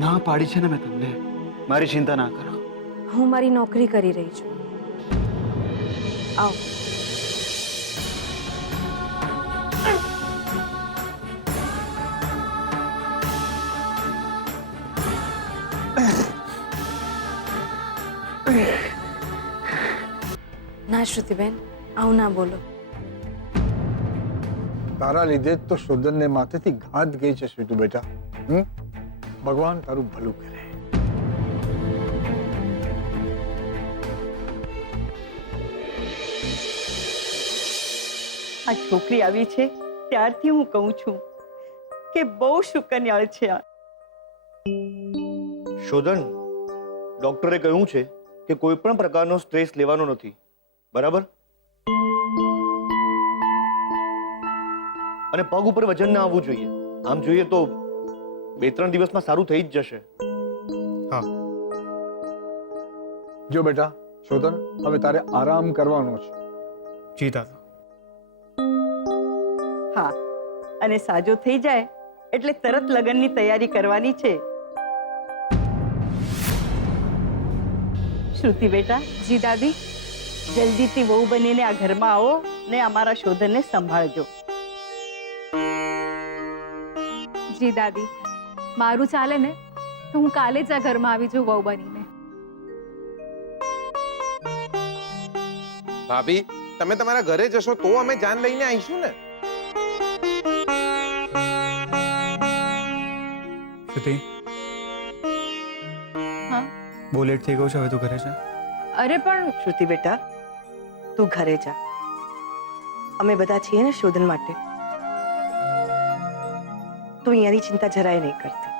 ના પાડી છે ને મેં તમને, મારી ચિંતા ના કરો. હું મારી નોકરી કરી રહી છું. આવો. ના શ્રુતિબેન, આવું ના બોલો. તારા લીધે જ તો શોધનને માથેથી ઘાત ગઈ છે સ્વીટુ બેટા. ભગવાન તારું ભલું કરે. આ છોકરી આવી છે ત્યારથી હું કહું છું કે બહુ શુકન્યાળ છે આ. શોધન, ડોક્ટરે કહ્યું છે કે કોઈ પણ પ્રકારનો સ્ટ્રેસ લેવાનો નથી, બરાબર? અને પગ ઉપર વજન ના આવવું જોઈએ. આમ જોઈએ તો 2-3 દિવસમાં સારું થઈ જ જશે. હા જો બેટા શોધન, હવે તારે આરામ કરવાનો છે. જી દાદા. હા, અને સાજો થઈ જાય એટલે તરત લગ્નની તૈયારી કરવાની છે. શ્રુતિ બેટા. જી દાદી. જલ્દીથી વહુ બનીને આ ઘરમાં આવો ને અમારા શોધનને સંભાળજો. જી દાદી, મારું ચાલે ને તો હું કાલે જ આ ઘરમાં આવી જાઉં વહુ બનીને. ભાભી, તમે તમારા ઘરે જશો તો અમે જાન લઈને આવીશું ને. શ્રુતિ, હા બહુ લેટ થઈ ગયું છે, હવે તું ઘરે છે. અરે પણ શ્રુતિ બેટા, તું ઘરે જા. અમે બધા છીએ ને શોધન માટે. તું અહીંયાની ચિંતા જરાય નહીં કરતી.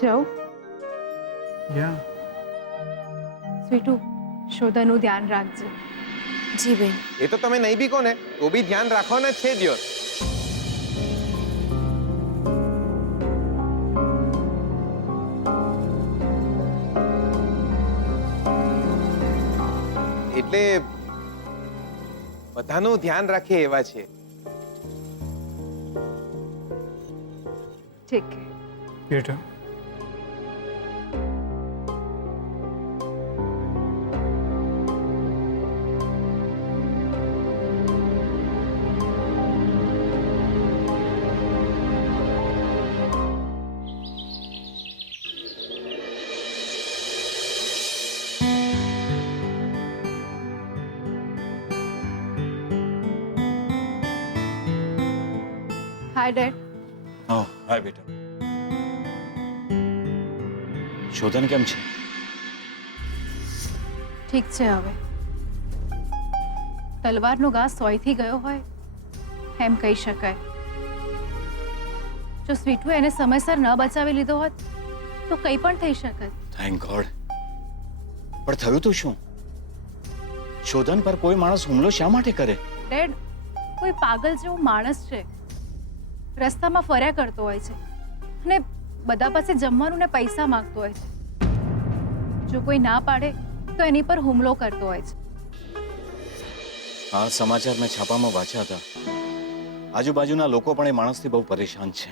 જાઉં. યા સ્વીટુ, શોધાનું ધ્યાન રાખજે. જી બેન. એ તો તમે નહીં બી કોને તો બી ધ્યાન રાખવાના જ છે દિયોર. એટલે બધાનું ધ્યાન રાખે એવા છે. ઠીક છે. બેટા, હાય ડેડ. હા હાય બેટા. શોધન કેમ છે? ઠીક છે હવે. તલવારનો ઘા સોયથી ગયો હોય એમ કહી શકાય. જો સ્વીટુ એને સમયસર ન બચાવી લીધો હોત તો કંઈ પણ થઈ શકત. Thank God. પણ થયું તો શું? શોધન પર કોઈ માણસ હુમલો શા માટે કરે? ડેડ, કોઈ પાગલ જેવો માણસ છે, રસ્તામાં ફર્યા કરતો હોય છે અને બધા પાસે જમવાનું ને પૈસા માંગતો હોય છે. જો કોઈ ના પાડે તો એની પર હુમલો કરતો હોય છે. આ સમાચાર મેં છાપામાં વાંચ્યા હતા. આજુબાજુના લોકો પણ એ માણસથી બહુ પરેશાન છે.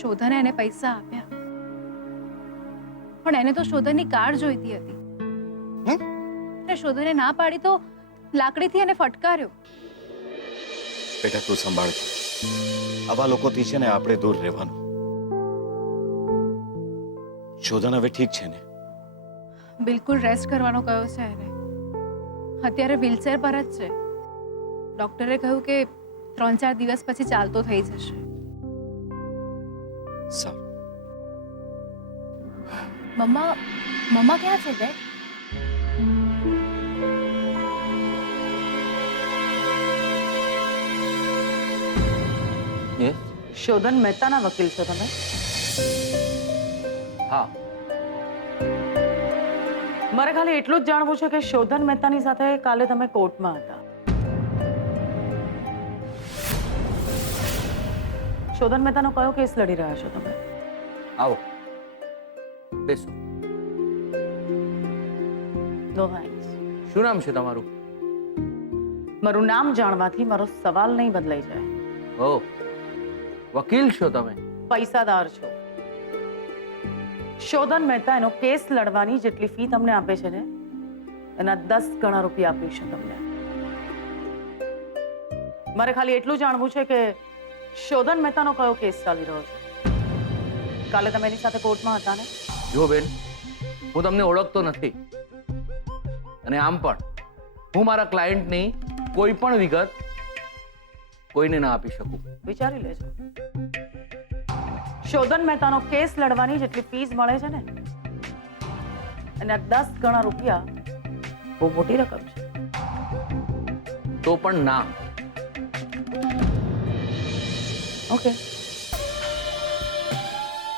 શોધને એને પૈસા આપ્યા, પણ એને તો શોધનની કાર જોઈતી હતી. અને શોધને ના પાડી તો લાકડીથી એને ફટકાર્યો. બેટા તું સંભાળજે. આવા લોકોથી છે ને આપણે દૂર રહેવાનું. શોધન હવે ઠીક છે ને? બિલકુલ રેસ્ટ કરવાનો કહ્યો છે એને. અત્યારે વ્હીલચેર પર જ છે. ડોક્ટરે કહ્યું કે 3-4 દિવસ પછી ચાલતો થઈ જશે. સારું. મમ્મા ક્યાં છે ડેડ? શોધન મહેતાના વકીલ છો તમે? હા. મારે ખાલી એટલું જ જાણવું છે કે શોધન મહેતાની સાથે કાલે તમે કોર્ટમાં હતા. શોધન મહેતાનો કયો કેસ લડી રહ્યા છો તમે? આવો બેસો. No thanks. શું નામ છે તમારું? મારું નામ જાણવાથી મારો સવાલ નહીં બદલાઈ જાય. ઓ વકીલ છો તમે? પૈસાદાર છો. શોધન મહેતા એનો કેસ લડવાની જેટલી ફી તમને આપે છે ને એના 10 ગણા રૂપિયા આપીશું તમને. મારે ખાલી એટલું જાણવું છે કે શોધન મહેતાનો કયો કેસ ચાલી રહ્યો છે. કાલે તમે એની સાથે કોર્ટમાં હતા ને? જો બેન, હું તમને ઓળખતો નથી અને આમ પણ હું મારા ક્લાયન્ટની કોઈ પણ વિગત કોઈને ના આપી શકું. વિચારી લેજો. શોધન મહેતાનો કેસ લડવાની જેટલી ફીસ મળે છે ને એના 10 ગણા રૂપિયા બહુ મોટી રકમ છે. તો પણ ના. ઓકે,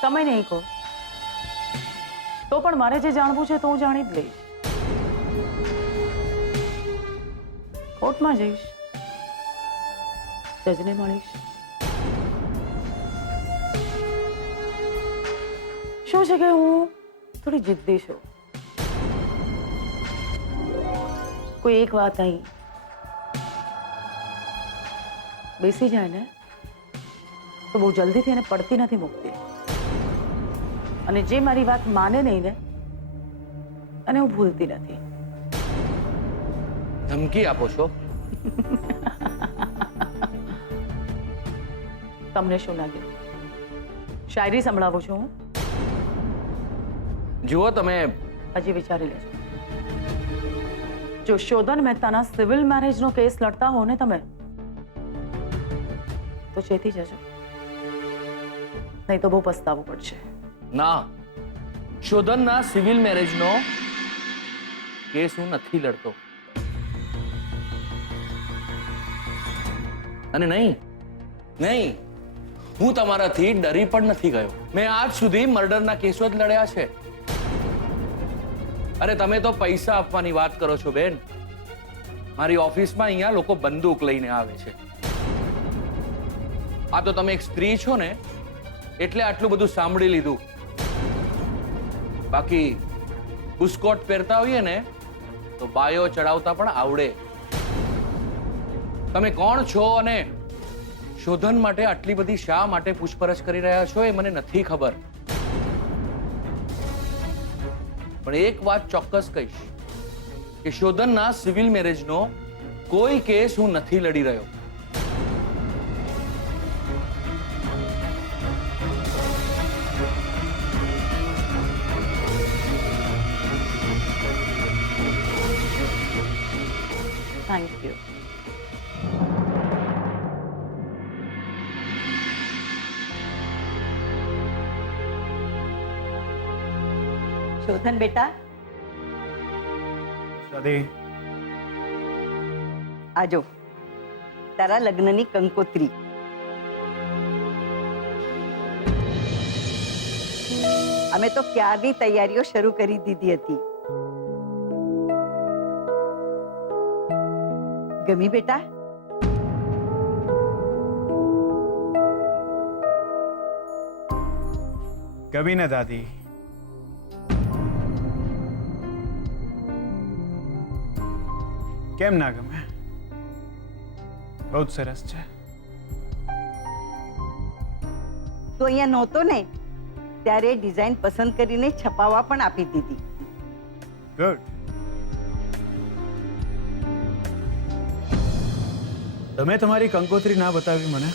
તમે નહીં કહો તો પણ મારે જે જાણવું છે તો હું જાણી જ લઈશ. કોર્ટમાં જઈશ, જજને મળીશ. શું છે કે હું થોડી જિદ્દી છું. કોઈ એક વાત અહીં બેસી જાય ને તો બહુ જલ્દીથી એને પડતી નથી મૂકતી. અને જે મારી વાત માને નહીં ને અને હું ભૂલતી નથી. ધમકી આપો છો? તમને શું લાગ્યું? શાયરી સંભળાવું છું હું? જુઓ તમે, હજી વિચારી લેજો. જો શોધન મહેતાના સિવિલ મેરેજનો કેસ લડતા હો ને તમે તો ચેતી જજો, નહીં તો બહુ પસ્તાવું પડશે. ના, શોધનના સિવિલ મેરેજનો કેસ હું નથી લડતો. અને નહીં, હું તમારાથી ડરી પણ નથી ગયો. મેં આજ સુધી મર્ડરના કેસો જ લડ્યા છે. અરે તમે તો પૈસા આપવાની વાત કરો છો બેન. મારી ઓફિસમાં અહીંયા લોકો બંદૂક લઈને આવે છે. આ તો તમે એક સ્ત્રી છો ને એટલે આટલું બધું સાંભળી લીધું. બાકી બુસ્કોટ પહેરતા હોઈએ ને તો બાયો ચડાવતા પણ આવડે. તમે કોણ છો અને શોધન માટે આટલી બધી શા માટે પૂછપરછ કરી રહ્યા છો એ મને નથી ખબર. પણ એક વાત ચોક્કસ કહીશ કે શોધનના સિવિલ મેરેજનો કોઈ કેસ હું નથી લડી રહ્યો. Thank you. શોધન બેટા, દાદી, આજો તારા લગ્નની કંકોત્રી. અમે તો ક્યારની તૈયારીઓ શરૂ કરી દીધી હતી. ગમી બેટા? ગમી ને દાદી? કેમ ના ગમે? બહુ જ સરસ છે. તો અહીંયા નહોતો ને ત્યારે ડિઝાઇન પસંદ કરીને છપાવવા પણ આપી દીધી. ગુડ. તમે તમારી કંકોત્રી ના બતાવી મને?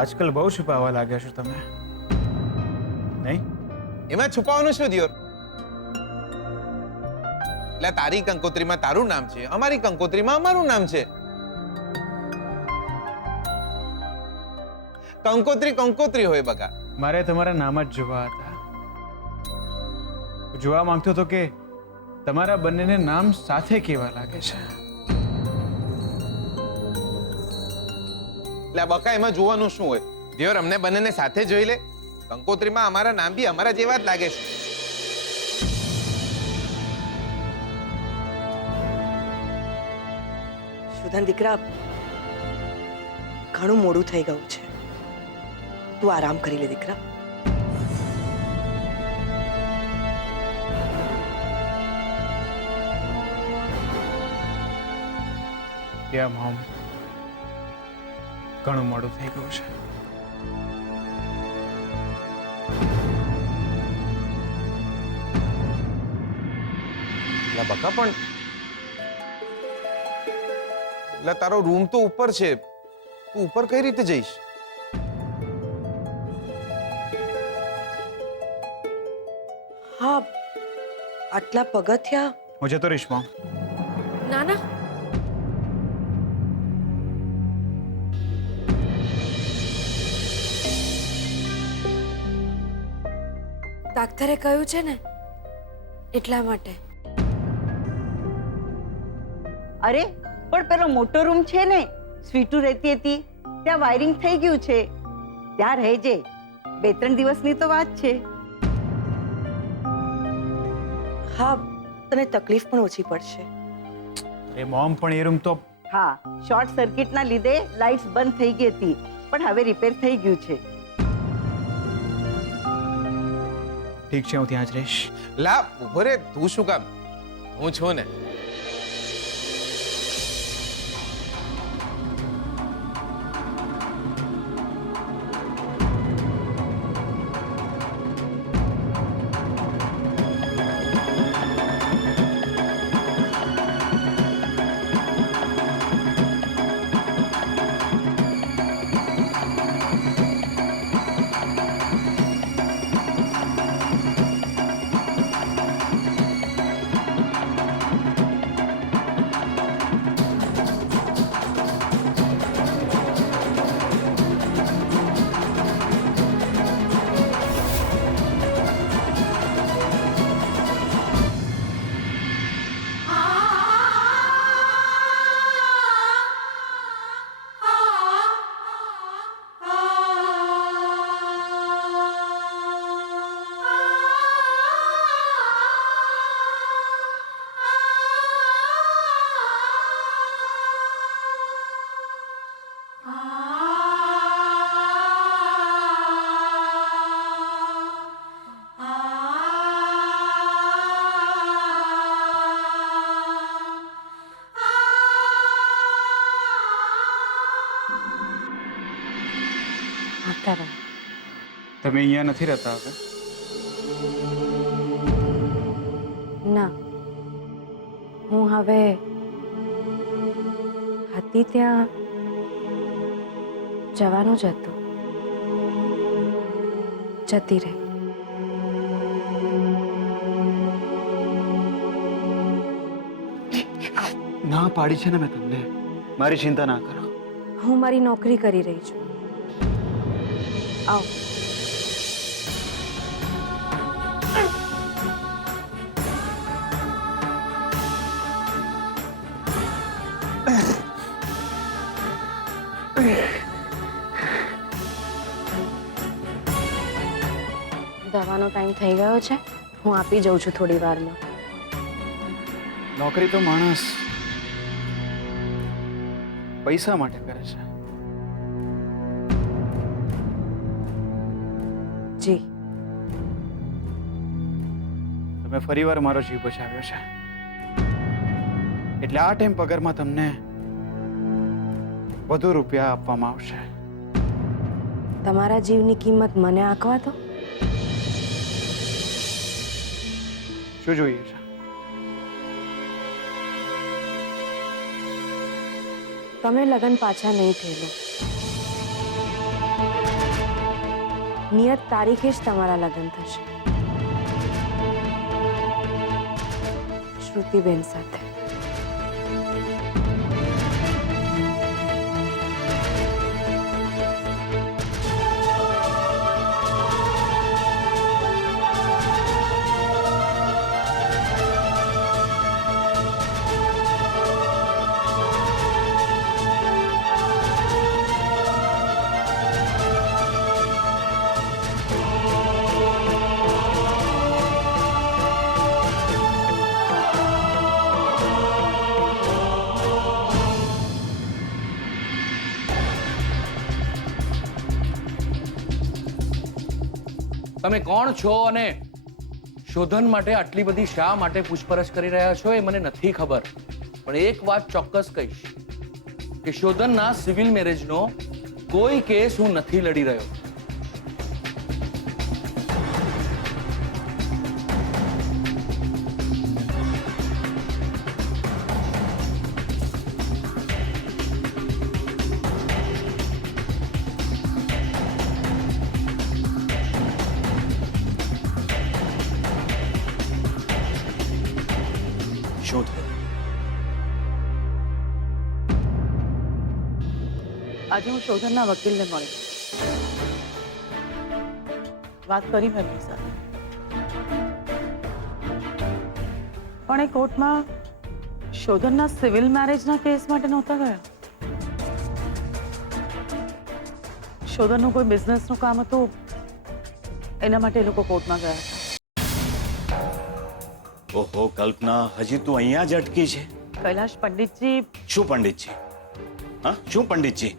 આજકાલ બહુ છુપાવવા લાગ્યા છો તમે, નહીં? એમાં છુપાવાનું શું દિયોર? એટલે તારી કંકોત્રીમાં તારું નામ છે, અમારી કંકોત્રીમાં અમારું નામ છે. કંકોત્રી કંકોત્રી હોય બકા. મારે તમારા નામ જ જોવા હતા. જોવા માંગતો હતો કે તમારા બંનેને નામ સાથે કેવા લાગે છે. એટલે બકા એમાં જોવાનું શું હોય? દિયોર અમને બંનેને સાથે જોઈ લે. કંકોત્રીમાં અમારા નામ બી અમારા જેવા જ લાગે છે. સુધન દીકરા, ઘણું મોડું થઈ ગયું છે. તું આરામ કરી લે દીકરા. યા મોમ, ઘણું મોડું થઈ ગયું છે. લા બકા પણ લા તારો રૂમ તો ઉપર છે, તું ઉપર કઈ રીતે જઈશ? હા, આટલા પગથિયા. હું જતો રહીશ મોમ. ના ના, ડાક્ટરે કહ્યું છે ને એટલા માટે. અરે પણ પેલો મોટો રૂમ છે ને, સ્વીટુ રહેતી હતી ત્યાં વાયરિંગ થઈ ગયું છે, ત્યાં રહેજે. 2-3 દિવસની તો વાત છે. હા, તને તકલીફ પણ ઓછી પડશે. એ મોમ, પણ એ રૂમ તો હા, શોર્ટ સર્કિટના લીધે લાઇટ્સ બંધ થઈ ગઈ હતી, પણ હવે રિપેર થઈ ગયું છે. ઠીક છે, હું ત્યાં જ રહીશ. લા ઉભો રે, તું શું કામ? હું છું ને. આવતા રહો. તમે અહીંયા નથી રહેતા હવે? ના, હું હવે હતી ત્યાં જવાનું જ હતું. જતી રહી. ના પાડી છે ને મેં તમને. મારી ચિંતા ના કરો. હું મારી નોકરી કરી રહી છું. આવો. દવાનો ટાઈમ થઈ ગયો છે, હું આપી જઉં છું થોડી વારમાં. નોકરી તો માણસ પૈસા માટે કરે છે. જી. તમે ફરીવાર મારો જીવ બચાવ્યો છે, એટલે આ ટાઈમ પગારમાં તમને વધુ રૂપિયા આપવામાં આવશે. તમારા જીવની કિંમત મને આંકવા દો. શું જોઈએ છે? તમે લગન પાછા નહીં થયેલો. નિયત તારીખે જ તમારા લગ્ન થશે શ્રુતિબેન સાથે. તમે કોણ છો અને શોધન માટે આટલી બધી શા માટે પૂછપરછ કરી રહ્યા છો એ મને નથી ખબર, પણ એક વાત ચોક્કસ કહીશ કે શોધનના સિવિલ મેરેજનો કોઈ કેસ હું નથી લડી રહ્યો. શું થયું? આજે હું શોધનના વકીલને મળી, વાત કરી મેં એમની સાથે, પણ એ કોર્ટમાં શોધનના સિવિલ મેરેજના કેસ માટે નહોતા ગયા. શોધનનું કોઈ બિઝનેસનું કામ હતું, એના માટે એ લોકો કોર્ટમાં ગયા હતા. ઓહો કલ્પના, હજી તું અહીંયા જ અટકી છે? કૈલાશ પંડિતજી, શું પંડિતજી? હા, શું પંડિતજી?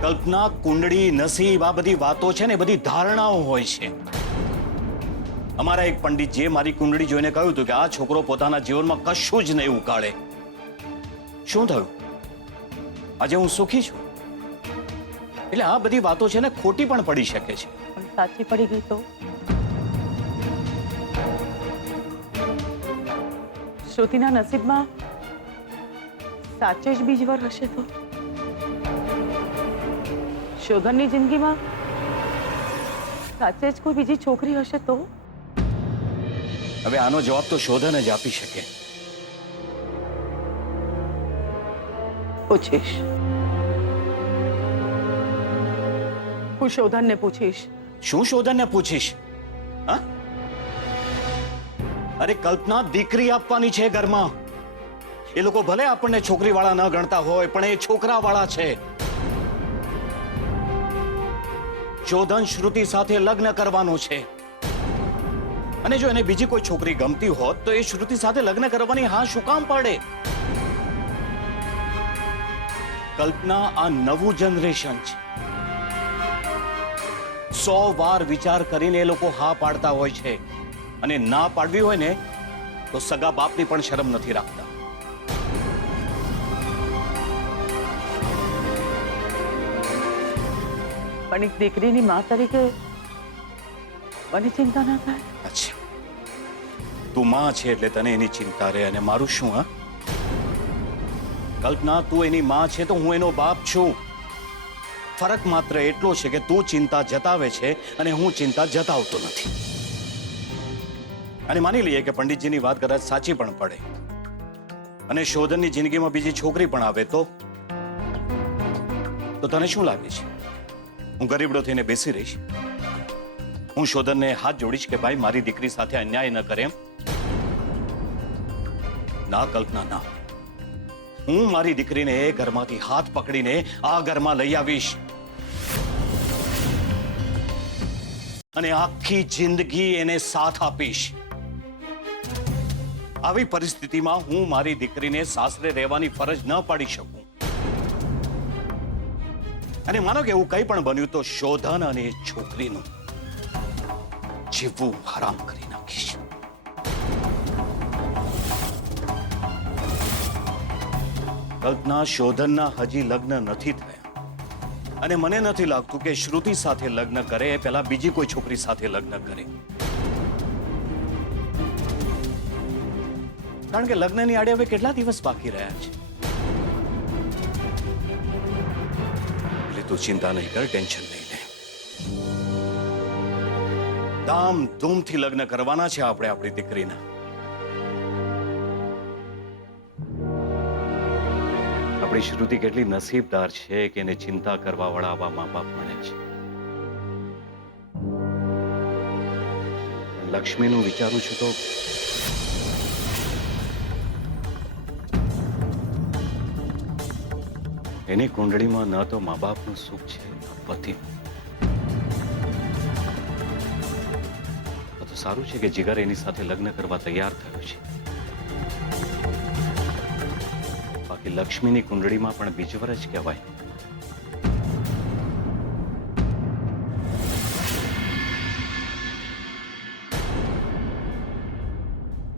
કલ્પના, કુંડળી, નસીબ, આ બધી વાતો છે ને, બધી ધારણાઓ હોય છે. અમારા એક પંડિતજીએ મારી કુંડળી જોઈને કહ્યું હતું કે આ છોકરો પોતાના જીવનમાં કશું જ નહીં ઉકાળે. શું થયું? આજે હું સુખી છું. એટલે આ બધી વાતો છે ને ખોટી પણ પડી શકે છે. પણ સાચી પડી ગઈ તો? શ્રુતિના નસીબમાં સાચે જ બીજવાર હશે તો? શોધનની જિંદગીમાં સાચે જ કોઈ બીજી છોકરી હશે તો? હવે આનો જવાબ તો શોધન જ આપી શકે. પૂછીશ, હું શોધનને પૂછીશ. શું શોધનને પૂછીશ? હા? અરે કલ્પના, દીકરી આપવાની છે ઘરમાં. એ લોકો ભલે આપણને છોકરીવાળા ન ગણતા હોય, પણ એ છોકરાવાળા છે. શોધન શ્રુતિ સાથે લગ્ન કરવાનું છે, અને જો એને બીજી કોઈ છોકરી ગમતી હોત તો એ શ્રુતિ સાથે લગ્ન કરવાની હા શું કામ પાડે? કલ્પના, આ નવું જનરેશન છે. 100 વાર વિચાર કરીને એ લોકો હા પાડતા હોય છે, અને ના પાડવી હોય ને તો સગા બાપની પણ શરમ નથી રાખતા. પણ એક દીકરીની મા તરીકે મને ચિંતા ના થાય? અચ્છા, તું માં છે એટલે તને એની ચિંતા રહે, અને મારું શું? હા કલ્પના, તું એની માં છે તો હું એનો બાપ છું. ફરક માત્ર એટલો છે કે તું ચિંતા જતાવે છે અને હું ચિંતા જતાવતો નથી. અને માની લઈએ કે પંડિતજીની વાત કદાચ સાચી પણ પડે અને શોધનની જિંદગીમાં બીજી છોકરી પણ આવે તો તને શું લાગે છે? હું ગરીબડો થઈને બેસી રહીશ? હું શોધનને હાથ જોડીશ કે ભાઈ મારી દીકરી સાથે અન્યાય ન કરે એમ? ના કલ્પના, ના. હું મારી દીકરીને એ ઘરમાંથી હાથ પકડીને આ ઘરમાં લઈ આવીશ, અને આખી જિંદગી એને સાથ આપીશ. આવી પરિસ્થિતિમાં હું મારી દીકરીને સાસરે રહેવાની ફરજ ન પાડી શકું. અને માનો કે એવું કંઈ પણ બન્યું તો શોધન અને એ છોકરીનું જીવવું હરામ કરી નાખીશ. કલ્પના, શોધનના હજી લગ્ન નથી થયા, અને મને નથી લાગતું કે શ્રુતિ સાથે લગ્ન કરે એ પહેલા બીજી કોઈ છોકરી સાથે લગ્ન કરે. કારણ કે લગ્નની આડે હવે કેટલા દિવસ બાકી રહ્યા છે. એટલે તું ચિંતા નહીં કર, ટેન્શન નહીં લે. ધામધૂમથી લગ્ન કરવાના છે આપણે આપણી દીકરીના. આપણી શ્રુતિ કેટલી નસીબદાર છે કે એને ચિંતા કરવા વાળા આવા મા બાપ મળે છે. લક્ષ્મીનું વિચારું છું તો એની કુંડળીમાં ન તો મા બાપનું સુખ છે, ન પતિ. તો સારું છે કે જીગર એની સાથે લગ્ન કરવા તૈયાર થયો છે. બાકી લક્ષ્મીની કુંડળીમાં પણ બીજવર જ કહેવાય.